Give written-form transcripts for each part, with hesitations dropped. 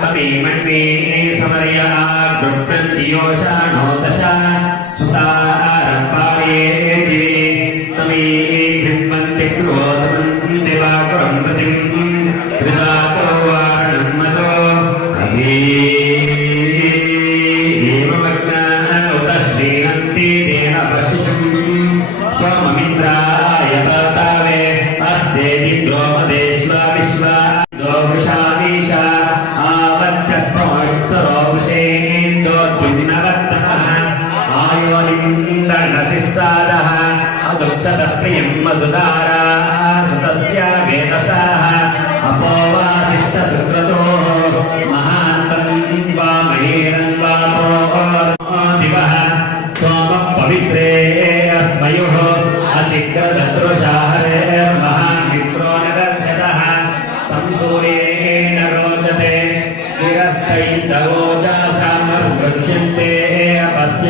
कविमन्मे समर्या गृह्णन्तियोषाणो दश सुतारम्पाये दिवे तमे भिन्वन्ति क्रोधं दिवाकरं प्रतिं कृदातो वारणं मतो अभि एवमग्ना उत श्रीनन्ति देह वशिषं स्वममिन्द्राय तावे अस्येति द्रोपदेश्वा विश्वा दोषामीशा आवत्यस्थोत्सरोषेन्दो द्विन्नवत्तः आयोनिन्दर्णसिस्सादः अदुक्षतप्रियं मधुदारा सुतस्य वेदसाः अपोवासिष्ठसुक्रतो महान्तं वामहेरं वामो दिवः सोमः पवित्रे अस्मयुः अचिक्रदृशाहरेर्महान् विप्रो निदर्शतः संसूर्येण रोचते गिरस्तैतवोजासामर्गज्यन्ते अपस्य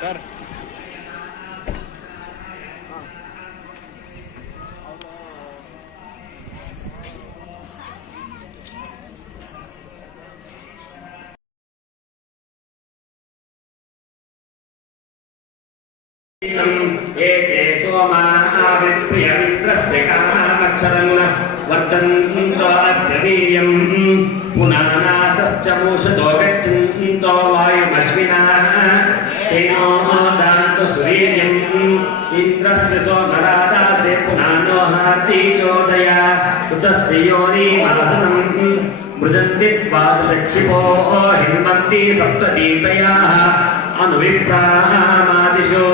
सर एते सोमाविप्रियमित्रस्य कामच्छरन् वर्तन्तो अस्य वीर्यं पुनानासश्च मूषतो गच्छन्तो वायुमश्विनः तेनो दान्तु सुवीर्यम् इन्द्रस्य सोमरादासे पुनानो हार्ति चोदया सुतस्य योनिमासनम् मृजन्ति द्वादशक्षिपो हिन्वन्ति सप्तदीपयाः अनुविप्रामादिषु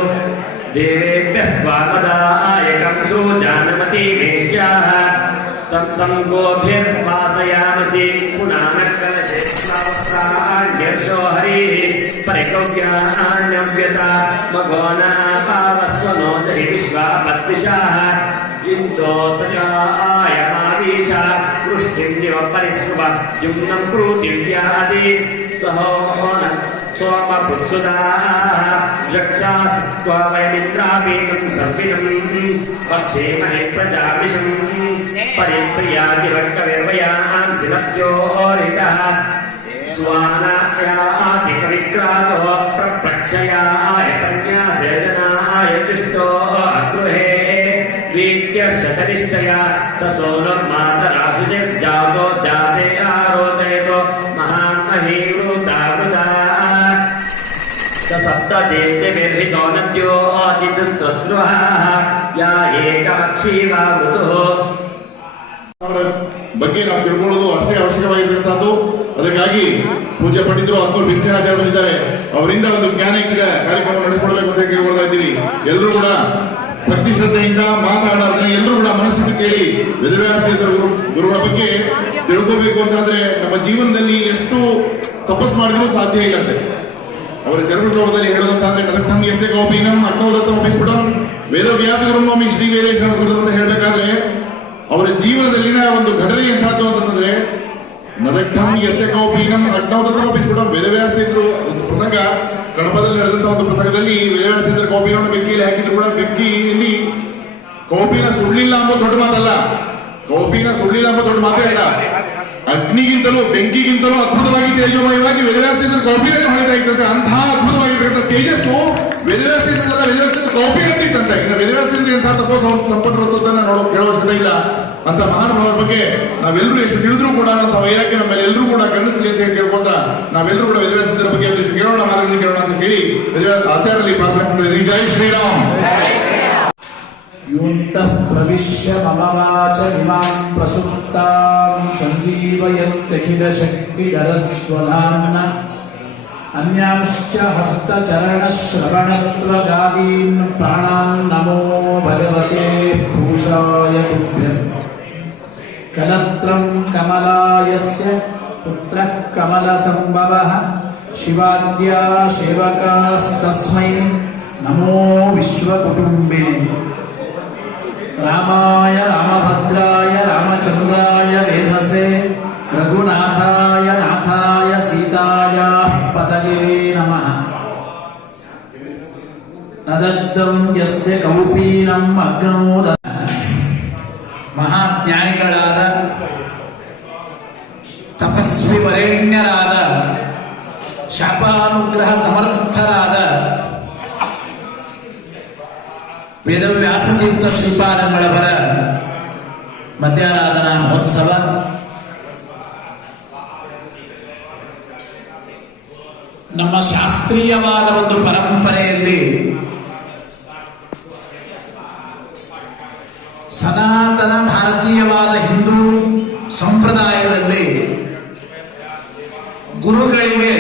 देवेभ्यस्त्वामदायकं सुजानमति वेश्याः तं संगोभिर्वासयामसि पुनानकलशे स्वावस्त्राण्यर्षो हरिः परिकव्यान्यव्यता मघोनापावस्वनो जहि विश्वापत्विषाः इंचोतयायमावीशा वृष्टिं परिश्रुव युम्नं क्रूतिव्यादि सहोन सोमपुत्सुदाः यक्षास्त्ववयमिन्द्रावीकं सर्विनं पक्षेमहे प्रजाविषं परिप्रियादिवक्कविर्वयां शिवत्योरितः स्वानायातिकविक्रातो प्रप्रक्षयाय कन्यासेजनाय तिष्ठो अगृहे वीत्यशतनिष्ठया ससोनुर्मातरासुजिर्जातो जाते आरोचयतो महामहीवृतावृता सप्तदेत्यभिर्हितो नद्यो चितृतद्रुहाः या एकमक्षीवा ऋतुः ಅವರ ಬಗ್ಗೆ ನಾವು ತಿಳ್ಕೊಳ್ಳೋದು ಅಷ್ಟೇ ಅವಶ್ಯಕವಾಗಿರುವಂತಹದ್ದು. ಅದಕ್ಕಾಗಿ ಪೂಜ್ಯ ಪಂಡಿತರು ಹತ್ತೂರು ಭಿಕ್ಷಾಚಾರ್ಯ ಬಂದಿದ್ದಾರೆ, ಅವರಿಂದ ಒಂದು ಜ್ಞಾನಯುಕ್ತ ಕಾರ್ಯಕ್ರಮ ನಡೆಸಿಕೊಡ್ಬೇಕು ಅಂತ ಕೇಳ್ಕೊಳ್ತಾ ಇದ್ದೀವಿ. ಎಲ್ಲರೂ ಕೂಡ ಭಕ್ತಿ ಶ್ರದ್ಧೆಯಿಂದ ಮಾತನಾಡೋದನ್ನ ಎಲ್ಲರೂ ಕೂಡ ಮನಸ್ಸಿಗೆ ಕೇಳಿ ವೇದವ್ಯಾಸೇಂದ್ರ ಗುರುಗಳ ಬಗ್ಗೆ ತಿಳ್ಕೋಬೇಕು ಅಂತಂದ್ರೆ ನಮ್ಮ ಜೀವನದಲ್ಲಿ ಎಷ್ಟು ತಪಸ್ ಮಾಡಿದ್ರೂ ಸಾಧ್ಯ ಇಲ್ಲಂತೆ. ಅವರ ಚರ್ಮ ಶ್ಲೋಕದಲ್ಲಿ ಹೇಳೋದಂತಂದ್ರೆ ನರಕ್ತಂ ಯಸ್ಯ ಕೌಪೀನಂ ಅಗ್ನೋದತ್ತಂ ಅಪಿಸ್ಫುಟಂ ವೇದವ್ಯಾಸ ಗುರುಸ್ವಾಮಿ ಶ್ರೀ ವೇದೇಶ್ವರ ಗುರು ಅಂತ ಹೇಳಬೇಕಾದ್ರೆ ಅವರ ಜೀವನದಲ್ಲಿನ ಒಂದು ಘಟನೆ ಎಂಥದ್ದು ಅಂತಂದ್ರೆ ನರಕ್ತಂ ಯಸ್ಯ ಕೌಪೀನಂ ಅಗ್ನೋದತ್ತಂ ಅಪಿಸ್ಫುಟಂ. ವೇದವ್ಯಾಸೇಂದ್ರ ಪ್ರಸಂಗ ಕಡಪದಲ್ಲಿ ನಡೆದಂತಹ ಒಂದು ಪ್ರಸಂಗದಲ್ಲಿ ವೇದವ್ಯಾಸೇಂದ್ರ ಕೌಪೀನವನ್ನು ಬೆಂಕಿಯಲ್ಲಿ ಹಾಕಿದ್ರು ಕೂಡ ಬೆಂಕಿಯಲ್ಲಿ ಕೌಪೀನ ಸುಳ್ಳಿಲ್ಲ ಎಂಬ ದೊಡ್ಡ ಮಾತಲ್ಲ, ಕೌಪೀನ ಸುಳ್ಳಿಲ್ಲ ಎಂಬ ದೊಡ್ಡ ಮಾತೇ ಇಲ್ಲ. ಅಗ್ನಿಗಿಂತಲೂ ಬೆಂಕಿಗಿಂತಲೂ ಅದ್ಭುತವಾಗಿ ತೇಜೋಮಯವಾಗಿ ವೇದವ್ಯಾಸೇಂದ್ರ ಕೌಪೀನಕ್ಕೆ ಹೊಳಿತಾ ಇತ್ತಂತೆ. ಅಂತಹ ಅದ್ಭುತವಾಗಿರ್ತಕ್ಕಂಥ ತೇಜಸ್ಸು ವೇದವ್ಯಾಸೇಂದ್ರ ಕೌಪೀನಕ್ಕೆ ಇತ್ತಂತೆ. ಇನ್ನು ವೇದವ್ಯಾಸೇಂದ್ರ ಎಂತಹ ತಪೋ ಸಂಪಟ್ಟಿರುತ್ತದನ್ನ ಕೇಳೋ ಅವಶ್ಯಕತೆ ಇಲ್ಲ. ಅಂತ ಮಹಾನುಭಾವರ ಬಗ್ಗೆ ನಾವೆಲ್ಲರೂ ಎಷ್ಟು ತಿಳಿದ್ರೂ ಕೂಡ ಅಂತ ವೈರಾಗ್ಯ ನಮ್ಮಲ್ಲಿ ಎಲ್ಲರೂ ಕೂಡ ಕಣ್ಣಿಸಲಿ ಅಂತ ಕೇಳ್ಕೊಂತ ನಾವೆಲ್ಲರೂ ಕೂಡ ವೇದವ್ಯಾಸೇಂದ್ರ ಬಗ್ಗೆ ಒಂದಿಷ್ಟು ಕೇಳೋಣ, ಮಾರ್ಗದಲ್ಲಿ ಕೇಳೋಣ ಅಂತ ಹೇಳಿ ಆಚಾರ್ಯರಲ್ಲಿ ಪ್ರಾರ್ಥನೆ ಮಾಡ್ತಿದ್ದೀವಿ. ಜೈ ಶ್ರೀರಾಮ್. ಯೂಂತಃ ಪ್ರವಿಶ್ಯ ಮಮ ವಾಚಮಿಮಾಂ ಪ್ರಸುಪ್ತಾಂ ಸಂಜೀವಯತ್ಯಖಿಲ ಶಕ್ತಿಧರಸ್ವಧಾಮ್ನ ಅನ್ಯಾಂಶ್ಚ ಹಸ್ತಚರಣಶ್ರವಣತ್ವಗಾದೀನ್ ಪ್ರಾಣಾನ್ ನಮೋ ಭಗವತೆ ಪೂಷಾಯ ತುಭ್ಯಂ. ಕಲತ್ರಂ ಕಮಲಾಯಸ್ಯ ಪುತ್ರಃ ಕಮಲಸಂಭವಃ ಶಿವಾದ್ಯಾ ಸೇವಕಾಸ್ತಸ್ಮೈ ನಮೋ ವಿಶ್ವಕುಟುಂಬಿನೇ. ರಾಮಾಯ ರಾಮಭದ್ರಾಯ ರಾಮಚಂದ್ರಾಯ ವೇಧಸೆ ರಘುನಾಥಾಯ ನಾಥಾಯ ಸೀತಾಯ ಪತಯೇ ನಮಃ. ನದಗ್ಧಂ ಯಸ್ಯ ಕೌಪೀನಂ ಅಗ್ನೋದ. ಮಹಾಜ್ಞಾನಿಗಳಾದ ತಪಸ್ವಿ ವರೇಣ್ಯರಾದ ಶಾಪಾನುಗ್ರಹ ಸಮರ್ಥರಾದ ವೇದವ್ಯಾಸತೀರ್ಥ ಶ್ರೀಪಾದಂಗಳವರ ಮಧ್ಯಾರಾಧನಾ ಮಹೋತ್ಸವ ನಮ್ಮ ಶಾಸ್ತ್ರೀಯವಾದ ಒಂದು ಪರಂಪರೆಯಲ್ಲಿ ಸನಾತನ ಭಾರತೀಯವಾದ ಹಿಂದೂ ಸಂಪ್ರದಾಯದಲ್ಲಿ ಗುರುಗಳಿಗೆ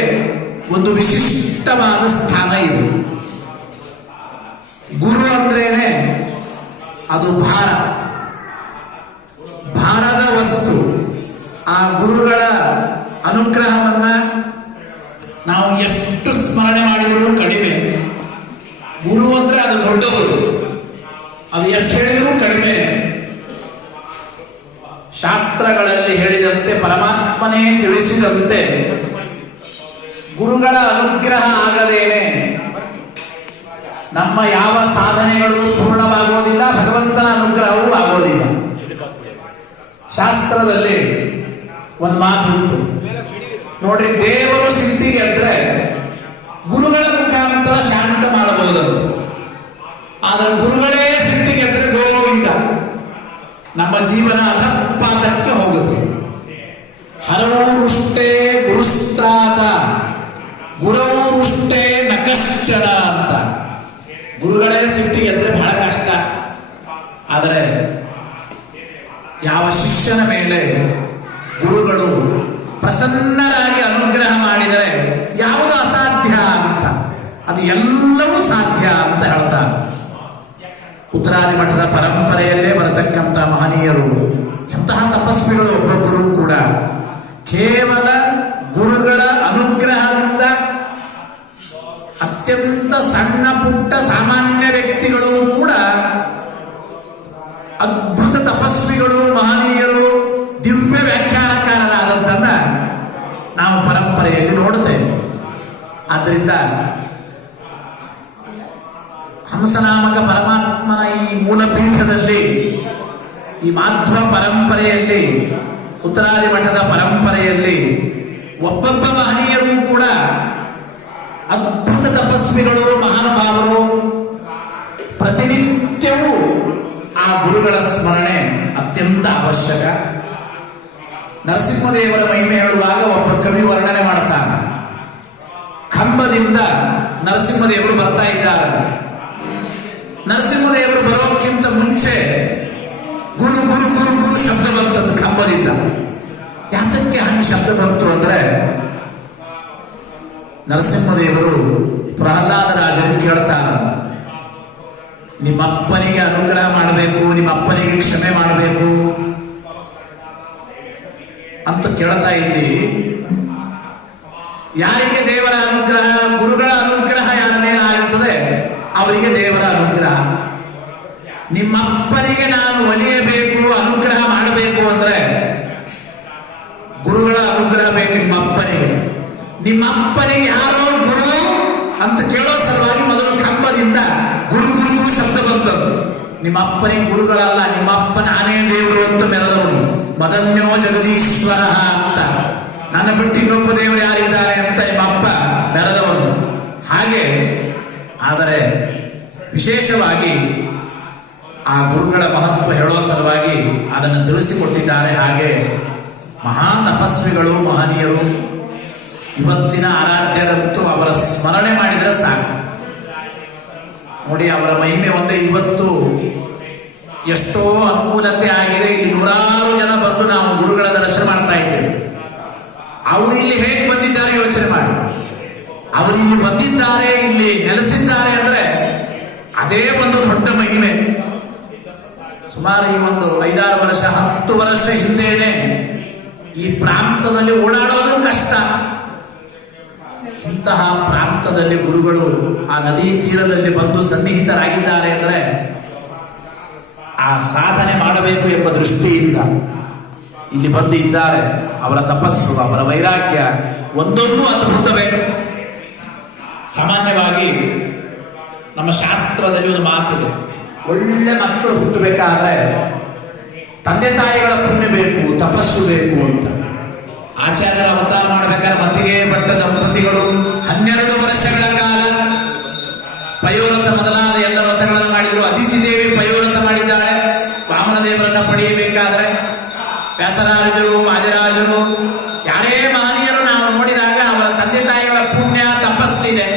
ಒಂದು ವಿಶಿಷ್ಟವಾದ ಸ್ಥಾನ ಇದೆ. ಗುರು ಅಂದ್ರೇನೆ ಅದು ಭಾರದ ವಸ್ತು. ಆ ಗುರುಗಳ ಅನುಗ್ರಹವನ್ನ ನಾವು ಎಷ್ಟು ಸ್ಮರಣೆ ಮಾಡಿದರೂ ಕಡಿಮೆ. ಗುರು ಅಂದ್ರೆ ಅದು ದೊಡ್ಡ ಗುರು, ಅದು ಎಷ್ಟು ಹೇಳಿದರೂ ಕಡಿಮೆ. ಶಾಸ್ತ್ರಗಳಲ್ಲಿ ಹೇಳಿದಂತೆ, ಪರಮಾತ್ಮನೇ ತಿಳಿಸಿದಂತೆ, ಗುರುಗಳ ಅನುಗ್ರಹ ಆಗದೇನೆ ನಮ್ಮ ಯಾವ ಸಾಧನೆಗಳು ಪೂರ್ಣವಾಗುವುದಿಲ್ಲ, ಭಗವಂತನ ಅನುಗ್ರಹವೂ ಆಗೋದಿಲ್ಲ. ಶಾಸ್ತ್ರದಲ್ಲಿ ಒಂದು ಮಾತು ಉಂಟು ನೋಡ್ರಿ, ದೇವರು ಸಿದ್ಧಿಗೆ ಅಂದ್ರೆ ಗುರುಗಳ ಮುಖಾಂತರ ಶಾಂತ ಮಾಡಬಹುದಂತೆ. ಆದ್ರೆ ಗುರುಗಳೇ ಸಿದ್ಧಿಗೆ ಅಂದ್ರೆ ಗೋವಿಂದ, ನಮ್ಮ ಜೀವನ ಅಧಪಾತಕ್ಕೆ ಹೋಗುತ್ತೆ. ಹರವೃಷ್ಟೇ ಗುರುಸ್ತ್ರಾತ ಗುರವೃಷ್ಟೇ ನಕಶ್ಚನ ಅಂತ. ಗುರುಗಳೇ ಸಿಟ್ಟಿಗೆ ಅಂದ್ರೆ ಬಹಳ ಕಷ್ಟ. ಆದರೆ ಯಾವ ಶಿಷ್ಯನ ಮೇಲೆ ಗುರುಗಳು ಪ್ರಸನ್ನರಾಗಿ ಅನುಗ್ರಹ ಮಾಡಿದರೆ ಯಾವುದು ಅಸಾಧ್ಯ ಅಂತ, ಅದು ಎಲ್ಲವೂ ಸಾಧ್ಯ ಅಂತ ಹೇಳ್ತಾರೆ. ಉತ್ತರಾದಿ ಮಠದ ಪರಂಪರೆಯಲ್ಲೇ ಬರತಕ್ಕಂಥ ಮಹನೀಯರು ಎಂತಹ ತಪಸ್ವಿಗಳು ಒಬ್ಬೊಬ್ಬರು ಕೂಡ ಕೇವಲ ಗುರುಗಳ ಅನುಗ್ರಹದಿಂದ ಅತ್ಯಂತ ಸಣ್ಣ ಪುಟ್ಟ ಸಾಮಾನ್ಯ ವ್ಯಕ್ತಿಗಳು ಕೂಡ ಅದ್ಭುತ ತಪಸ್ವಿಗಳು, ಮಹನೀಯರು, ದಿವ್ಯ ವ್ಯಾಖ್ಯಾನಕಾರರಾದದ್ದನ್ನ ನಾವು ಪರಂಪರೆಯಲ್ಲಿ ನೋಡುತ್ತೇವೆ. ಆದ್ದರಿಂದ ಹಂಸನಾಮಕ ಪರಮಾತ್ಮನ ಈ ಮೂಲಪೀಠದಲ್ಲಿ, ಈ ಮಾಧ್ವ ಪರಂಪರೆಯಲ್ಲಿ, ಉತ್ತರಾದಿ ಮಠದ ಪರಂಪರೆಯಲ್ಲಿ ಒಬ್ಬೊಬ್ಬ ಮಹನೀಯರು ಕೂಡ ಅದ್ಭುತ ತಪಸ್ವಿಗಳು, ಮಹಾನುಭಾವರು. ಪ್ರತಿನಿತ್ಯವೂ ಆ ಗುರುಗಳ ಸ್ಮರಣೆ ಅತ್ಯಂತ ಅವಶ್ಯಕ. ನರಸಿಂಹದೇವರ ಮಹಿಮೆ ಹೇಳುವಾಗ ಒಬ್ಬ ಕವಿ ವರ್ಣನೆ ಮಾಡ್ತಾನೆ. ಕಂಬದಿಂದ ನರಸಿಂಹದೇವರು ಬರ್ತಾ ಇದ್ದಾರೆ. ನರಸಿಂಹದೇವರು ಬರೋಕ್ಕಿಂತ ಮುಂಚೆ ಗುರು ಗುರು ಗುರು ಗುರು ಶಬ್ದ ಬಂತದ್ದು ಕಂಬದಿಂದ. ಯಾತಕ್ಕೆ ಹಂಗೆ ಶಬ್ದ ಬಂತು ಅಂದ್ರೆ, ನರಸಿಂಹದೇವರು ಪ್ರಹ್ಲಾದ ರಾಜರು ಕೇಳ್ತಾರ, ನಿಮ್ಮಪ್ಪನಿಗೆ ಅನುಗ್ರಹ ಮಾಡಬೇಕು, ನಿಮ್ಮಪ್ಪನಿಗೆ ಕ್ಷಮೆ ಮಾಡಬೇಕು ಅಂತ ಕೇಳ್ತಾ ಇದ್ದೀವಿ. ಯಾರಿಗೆ ದೇವರ ಅನುಗ್ರಹ, ಗುರುಗಳ ಅನುಗ್ರಹ ಯಾರ ಮೇಲೆ ಆಗುತ್ತದೆ ಅವರಿಗೆ ದೇವರ ಅನುಗ್ರಹ. ನಿಮ್ಮಪ್ಪನಿಗೆ ನಾನು ಒಲಿಯಬೇಕು, ಅನುಗ್ರಹ ಮಾಡಬೇಕು ಅಂದ್ರೆ ಗುರುಗಳ ಅನುಗ್ರಹ ಬೇಕು ನಿಮ್ಮಪ್ಪನಿಗೆ. ನಿಮ್ಮಪ್ಪನಿಗೆ ಯಾರೋ ಗುರು ಅಂತ ಕೇಳೋ ಸಲುವಾಗಿ ಮೊದಲು ಕಂಬದಿಂದ ಗುರು ಗುರು ಗುರು ಶಬ್ದ ಬಂತದ್ದು. ನಿಮ್ಮಪ್ಪನಿಗೆ ಗುರುಗಳಲ್ಲ, ನಿಮ್ಮಪ್ಪ ನಾನೇ ದೇವರು ಅಂತ ಮೆರೆದವನು. ಮದನ್ಯೋ ಜಗದೀಶ್ವರ ಅಂತ, ನನ್ನ ಬಿಟ್ಟು ಇನ್ನೊಬ್ಬ ದೇವರು ಯಾರಿದ್ದಾರೆ ಅಂತ ನಿಮ್ಮಪ್ಪ ಮೆರೆದವನು. ಹಾಗೆ ಆದರೆ ವಿಶೇಷವಾಗಿ ಆ ಗುರುಗಳ ಮಹತ್ವ ಹೇಳೋ ಸಲುವಾಗಿ ಅದನ್ನು ತಿಳಿಸಿಕೊಟ್ಟಿದ್ದಾರೆ. ಹಾಗೆ ಮಹಾ ತಪಸ್ವಿಗಳು, ಮಹನೀಯರು ಇವತ್ತಿನ ಆರಾಧ್ಯರಂತೂ ಅವರ ಸ್ಮರಣೆ ಮಾಡಿದರೆ ಸಾಕು. ನೋಡಿ, ಅವರ ಮಹಿಮೆ ಒಂದೇ. ಇವತ್ತು ಎಷ್ಟೋ ಅನುಕೂಲತೆ ಆಗಿದೆ. ಇಲ್ಲಿ ನೂರಾರು ಜನ ಬಂದು ನಾವು ಗುರುಗಳ ದರ್ಶನ ಮಾಡ್ತಾ ಇದ್ದೇವೆ. ಅವರು ಇಲ್ಲಿ ಹೇಗೆ ಬಂದಿದ್ದಾರೆ ಯೋಚನೆ ಮಾಡಿ. ಅವರು ಇಲ್ಲಿ ಬಂದಿದ್ದಾರೆ, ಇಲ್ಲಿ ನೆಲೆಸಿದ್ದಾರೆ ಅಂದ್ರೆ ಅದೇ ಒಂದು ದೊಡ್ಡ ಮಹಿಮೆ. ಸುಮಾರು ಈ ಒಂದು 5-6 ವರ್ಷ 10 ವರ್ಷ ಹಿಂದೇನೆ ಈ ಪ್ರಾಂತದಲ್ಲಿ ಓಡಾಡೋದು ಕಷ್ಟ. ಇಂತಹ ಪ್ರಾಂತದಲ್ಲಿ ಗುರುಗಳು ಆ ನದಿ ತೀರದಲ್ಲಿ ಬಂದು ಸನ್ನಿಹಿತರಾಗಿದ್ದಾರೆ ಅಂದರೆ ಆ ಸಾಧನೆ ಮಾಡಬೇಕು ಎಂಬ ದೃಷ್ಟಿಯಿಂದ ಇಲ್ಲಿ ಬಂದು ಇದ್ದಾರೆ. ಅವರ ತಪಸ್ಸು, ಅವರ ವೈರಾಗ್ಯ ಒಂದೊಂದು ಅದ್ಭುತವೇ. ಸಾಮಾನ್ಯವಾಗಿ ನಮ್ಮ ಶಾಸ್ತ್ರದಲ್ಲಿ ಒಂದು ಮಾತಿದೆ, ಒಳ್ಳೆ ಮಕ್ಕಳು ಹುಟ್ಟಬೇಕಾದ್ರೆ ತಂದೆ ತಾಯಿಗಳ ಪುಣ್ಯ ಬೇಕು, ತಪಸ್ಸು ಬೇಕು ಅಂತ. ಆಚಾರ್ಯರ ಅವತಾರ ಮಾಡಬೇಕಾದ್ರೆ ಮತ್ತಿಗೆ ಭಟ್ಟ ದಂಪತಿಗಳು 12 ವರ್ಷಗಳ ಕಾಲ ಪಯೋರಥ ಮೊದಲಾದ ಎಲ್ಲ ವ್ರತಗಳನ್ನು ಮಾಡಿದ್ರು. ಅದಿತಿ ದೇವಿ ಪಯೋರಥ ಮಾಡಿದ್ದಾಳೆ ವಾಮನ ದೇವರನ್ನ ಪಡೆಯಬೇಕಾದ್ರೆ. ವ್ಯಾಸರಾಜರು, ವಾದಿರಾಜರು, ಯಾರೇ ಮಹನೀಯರು ನಾವು ನೋಡಿದಾಗ ಅವರ ತಂದೆ ತಾಯಿಗಳ ಪುಣ್ಯ ತಪಸ್ಸಿದೆ.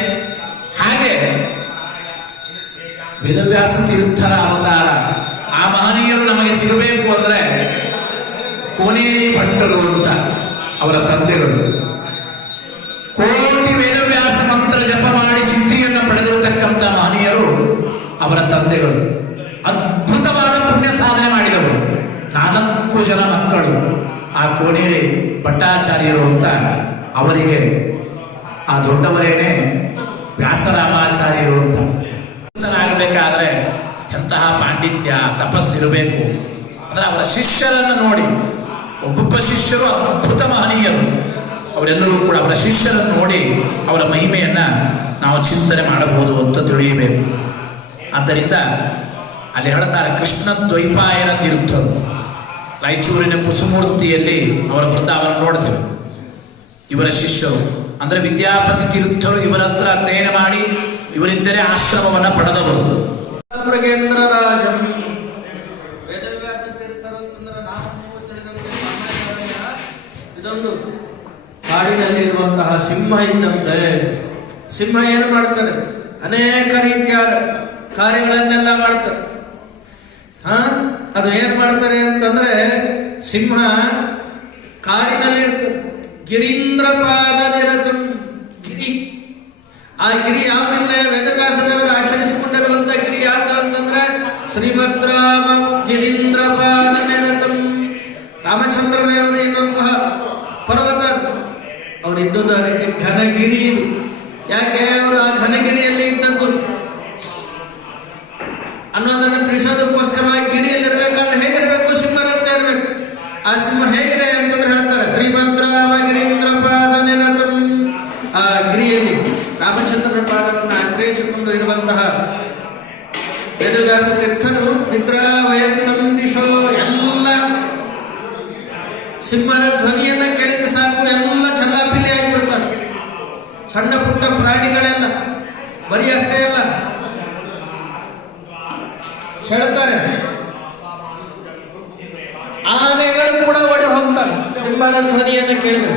ಹಾಗೆ ವೇದವ್ಯಾಸ ತೀರ್ಥರ ಅವತಾರ, ಆ ಮಹನೀಯರು ನಮಗೆ ಸಿಗಬೇಕು ಅಂದ್ರೆ ಕೋನೇರಿ ಭಟ್ಟರು ಅಂತ ಅವರ ತಂದೆಗಳು ಕೋಟಿ ವೇದವ್ಯಾಸ ಮಂತ್ರ ಜಪ ಮಾಡಿ ಸಿದ್ಧಿಯನ್ನು ಪಡೆದಿರತಕ್ಕಂಥ ಮಹನೀಯರು ಅವರ ತಂದೆಗಳು. ಅದ್ಭುತವಾದ ಪುಣ್ಯ ಸಾಧನೆ ಮಾಡಿದವರು. 4 ಜನ ಮಕ್ಕಳು ಆ ಕೋನೇರಿ ಭಟ್ಟಾಚಾರ್ಯರು ಅಂತ. ಅವರಿಗೆ ಆ ದೊಡ್ಡವರೇನೆ ವ್ಯಾಸರಾಮಾಚಾರ್ಯರು ಅಂತ. ಆಗಬೇಕಾದ್ರೆ ಎಂತಹ ಪಾಂಡಿತ್ಯ, ತಪಸ್ಸಿರಬೇಕು ಅಂದ್ರೆ ಅವರ ಶಿಷ್ಯರನ್ನು ನೋಡಿ. ಒಬ್ಬೊಬ್ಬ ಶಿಷ್ಯರು ಅದ್ಭುತ ಮಹನೀಯರು. ಅವರೆಲ್ಲರೂ ಕೂಡ ಅವರ ಶಿಷ್ಯರನ್ನು ನೋಡಿ ಅವರ ಮಹಿಮೆಯನ್ನ ನಾವು ಚಿಂತನೆ ಮಾಡಬಹುದು ಅಂತ ತಿಳಿಯಬೇಕು. ಆದ್ದರಿಂದ ಅಲ್ಲಿ ಹೇಳ್ತಾರೆ, ಕೃಷ್ಣ ದ್ವೈಪಾಯನ ತೀರ್ಥರು ರಾಯಚೂರಿನ ಕುಸುಮೂರ್ತಿಯಲ್ಲಿ ಅವರ ಬೃಂದಾವನ ನೋಡ್ತೇವೆ. ಇವರ ಶಿಷ್ಯರು ಅಂದ್ರೆ ವಿದ್ಯಾಪತಿ ತೀರ್ಥರು ಇವರ ಹತ್ರ ಅಧ್ಯಯನ ಮಾಡಿ ಇವರಿಂದಲೇ ಆಶ್ರಮವನ್ನ ಪಡೆದವರು. ರಾಜಂ ವೇದವ್ಯಾಸ ತೀರ್ಥರು ಅಂತಂದ್ರೆ ನಾವು ತಿಳಿದಂತೆ ಇದೊಂದು ಕಾಡಿನಲ್ಲಿ ಇರುವಂತಹ ಸಿಂಹ ಇದ್ದಂತೆ. ಸಿಂಹ ಏನು ಮಾಡ್ತಾರೆ? ಅನೇಕ ರೀತಿಯ ಕಾರ್ಯಗಳನ್ನೆಲ್ಲ ಮಾಡ್ತಾರೆ. ಅದು ಏನ್ ಮಾಡ್ತಾರೆ ಅಂತಂದ್ರೆ, ಸಿಂಹ ಕಾಡಿನಲ್ಲಿ ಇರ್ತದೆ. ಗಿರೀಂದ್ರಪಾದ ನಿರತಂ, ಗಿರಿ. ಆ ಗಿರಿ ಯಾವುದಿಲ್ಲ, ವೇದವ್ಯಾಸದೇವರು ಆಶ್ರಯಿಸಿಕೊಂಡಿರುವಂತ ಗಿರಿ ಯಾವುದು ಅಂತಂದ್ರೆ ಶ್ರೀಭದ್ರಾಮ ಗಿರೀಂದ್ರಪಾದ ನಿರತಂ. ರಾಮಚಂದ್ರ ದೇವರ ಇನ್ನೊಂತಹ ಪರ್ವತ, ಅವರಿದ್ದುದು ಅದಕ್ಕೆ ಘನಗಿರಿ. ಇದು ಯಾಕೆ ಅವರು ಆ ಘನಗಿರಿಯಲ್ಲಿ ಇದ್ದದ್ದು ಅನ್ನೋದನ್ನು ತಿಳಿಸೋದಕ್ಕೋಸ್ಕರವಾಗಿ ಗಿರಿಯಲ್ಲಿರ್ಬೇಕಾದ್ರೆ ಹೇಗಿರ್ಬೇಕು, ಸಿಂಹರಂತೆ ಇರಬೇಕು. ಆ ಸಿಂಹ ಹೇಗಿದೆ ಅಂತಂದ್ರೆ ಹೇಳ್ತಾರೆ, ಶ್ರೀಮಂತರಾಮ ಗಿರೀಂದ್ರ ಪಾದ ನಿರತಂ. ಆ ಗಿರಿಯಲ್ಲಿ ರಾಮಚಂದ್ರನ ಪಾದವನ್ನು ಆಶ್ರಯಿಸಿಕೊಂಡು ಇರುವಂತಹ ವೇದವ್ಯಾಸ ತೀರ್ಥರು ನಿದ್ರಾವಯಂತಂ ದಿಶೋ, ಎಲ್ಲ ಸಿಂಹದ ಧ್ವನಿಯನ್ನ ಕೇಳಿದ್ರೆ ಸಾಕು ಎಲ್ಲ ಚಲ್ಲಾಪಿಲ್ಲಿ ಆಗಿಬಿಡ್ತಾರೆ. ಸಣ್ಣ ಪುಟ್ಟ ಪ್ರಾಣಿಗಳೆಲ್ಲ ಬರೀ ಅಷ್ಟೇ ಅಲ್ಲ, ಹೇಳ್ತಾರೆ ಆನೆಗಳು ಕೂಡ ಓಡಿ ಹೋಗ್ತಾರೆ ಸಿಂಹದ ಧ್ವನಿಯನ್ನ ಕೇಳಿದ್ರೆ.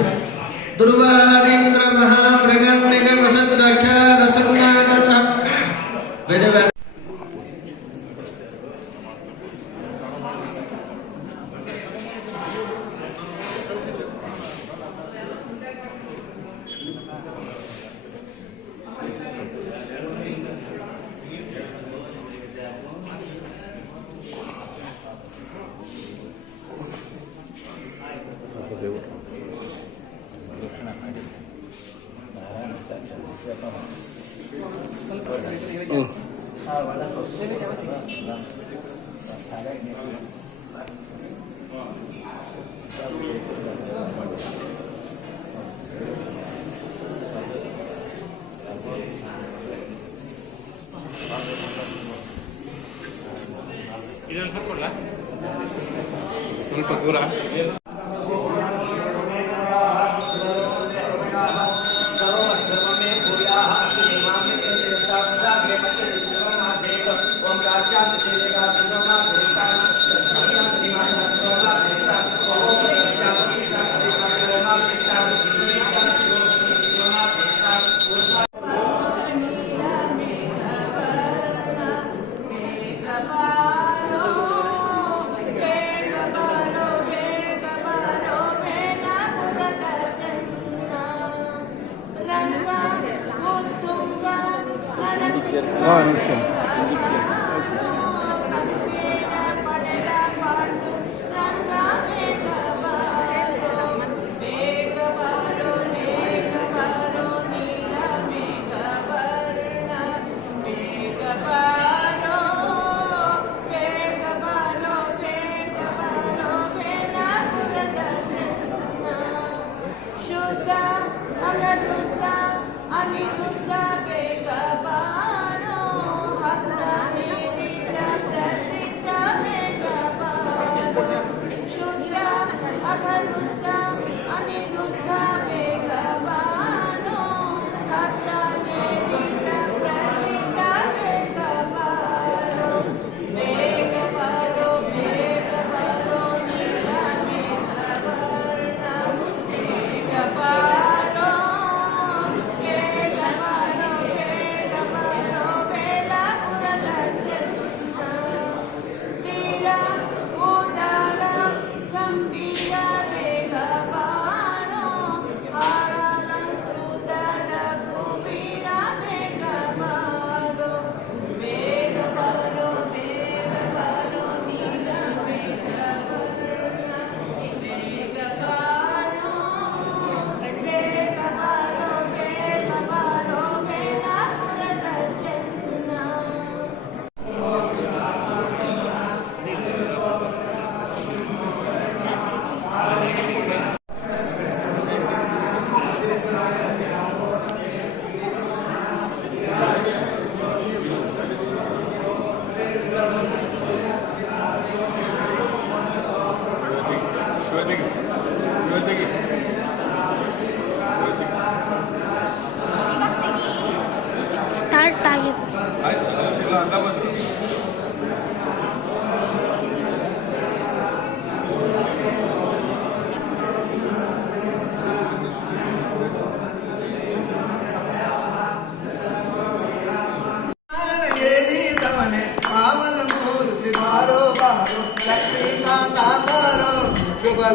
ದುರ್ವಾದೀಂದ್ರ ಮಹಾಮೃಗನ್ನಿಗ ವಸದ್ವಾಖ್ಯಾನ ಸಂಜ್ಞಾಗತ ವೇದವ್ಯಾಸ. ಸ್ವಲ್ಪ ದೂರ ನಮಸ್ತೆ. ಸ್ಟಾರ್ಟ್ ಆಗಿದೆ.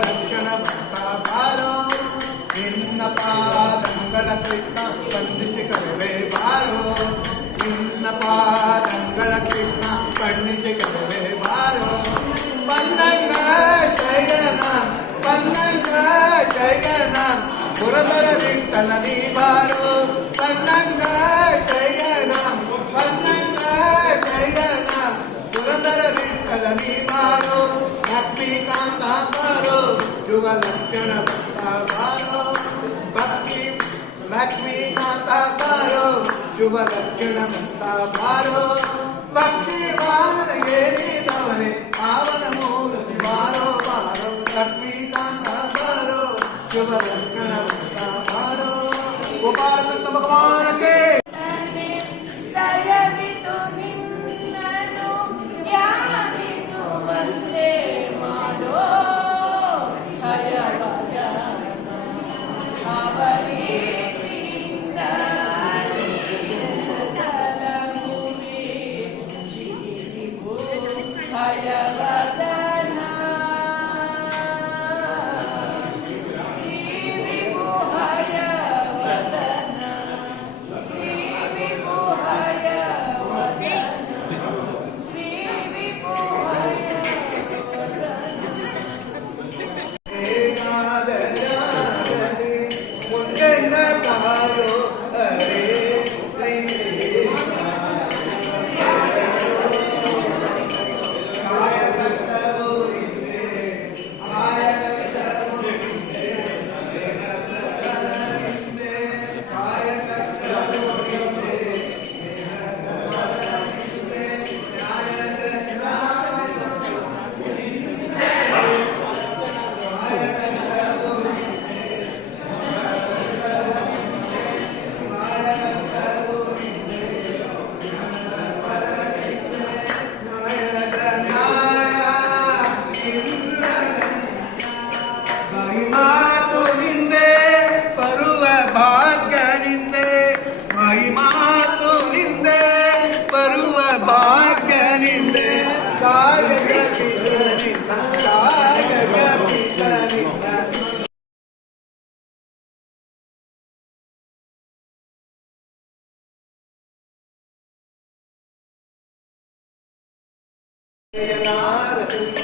ಲಕ್ಷಣ ಬಾರೋ ನಿನ್ನ ಪಾದಂಗಳ ಕೃಷ್ಣ ಸ್ಪಂದಿಸಿ ಕರೆವೆ ಬಾರೋ ನಿನ್ನ ಪಾದಂಗಳ ಕೃಷ್ಣ ಕಣ್ಣಿಗೆ ಕರೆವೆ ಬಾರೋ ಬಂದಂಗ ಶಯನ ಪುರಂದರ ವಿಠಲ ನೀ ಬಾರೋ ಪನ್ನಂಗ ಜಯನ ಪನ್ನಂಗ ಜಯನ ಪುರಂದರ ವಿಠಲ ನೀ ಬಾರೋ ಲಕ್ಷ್ಮೀಕಾಂತ ಬಾರೋ ಯುವ ಲಕ್ಷಣ ಭಕ್ತ ಬಾರೋ ಭಕ್ತಿ ಲಕ್ಷ್ಮೀಕಾಂತ ಬಾರೋ ಶುಭ ಲಕ್ಷಣ ಭಕ್ತ ಬಾರೋ ಭಕ್ತಿ ಬಾಲ ಏರಿದವನೇ ಪಾವನ ಮೂರ್ತಿ ಬಾರೋ ಬಾರೋ ಲಕ್ಷ್ಮೀಕಾಂತ ಬಾರೋ ಶುಭ ಲಕ್ಷಣ ಭಕ್ತ ಬಾರೋ ಗೋಪಾಲ ಭಗವಾನಕ್ಕೆ ದಯವಿಟ್ಟು ನಿನ್ನನ್ನು ಧ್ಯಾನಿಸುವಂತೆ ಮಾಡೋ ಭಯವಜನ ಅವರೀತಿಯಿಂದ ಸಲಹುವೆ ಶ್ರೀವಿಭು ಭಯವದನ ಶ್ರೀವಿಭು ಭಯವದನ ಶ್ರೀವಿಭು ಭಯವದನ ಶ್ರೀವಿಭು ಮುಂದೆನ್ನ ಕಾರೋ ಹರೇ ಶ್ರೀ ಮಾತು ನಿಂದೆ ಬರುವ ಭಾಗ್ಯ ನಿಂದೆ ಮಾತು ನಿಂದೆ ಬರುವ ಭಾಗ್ಯ ನಿಂದೆ ಕಾಯಕ ಪಿತನಿಂದ ಕಾಯಕ ಪಿತನಿಂದ ನಾರದು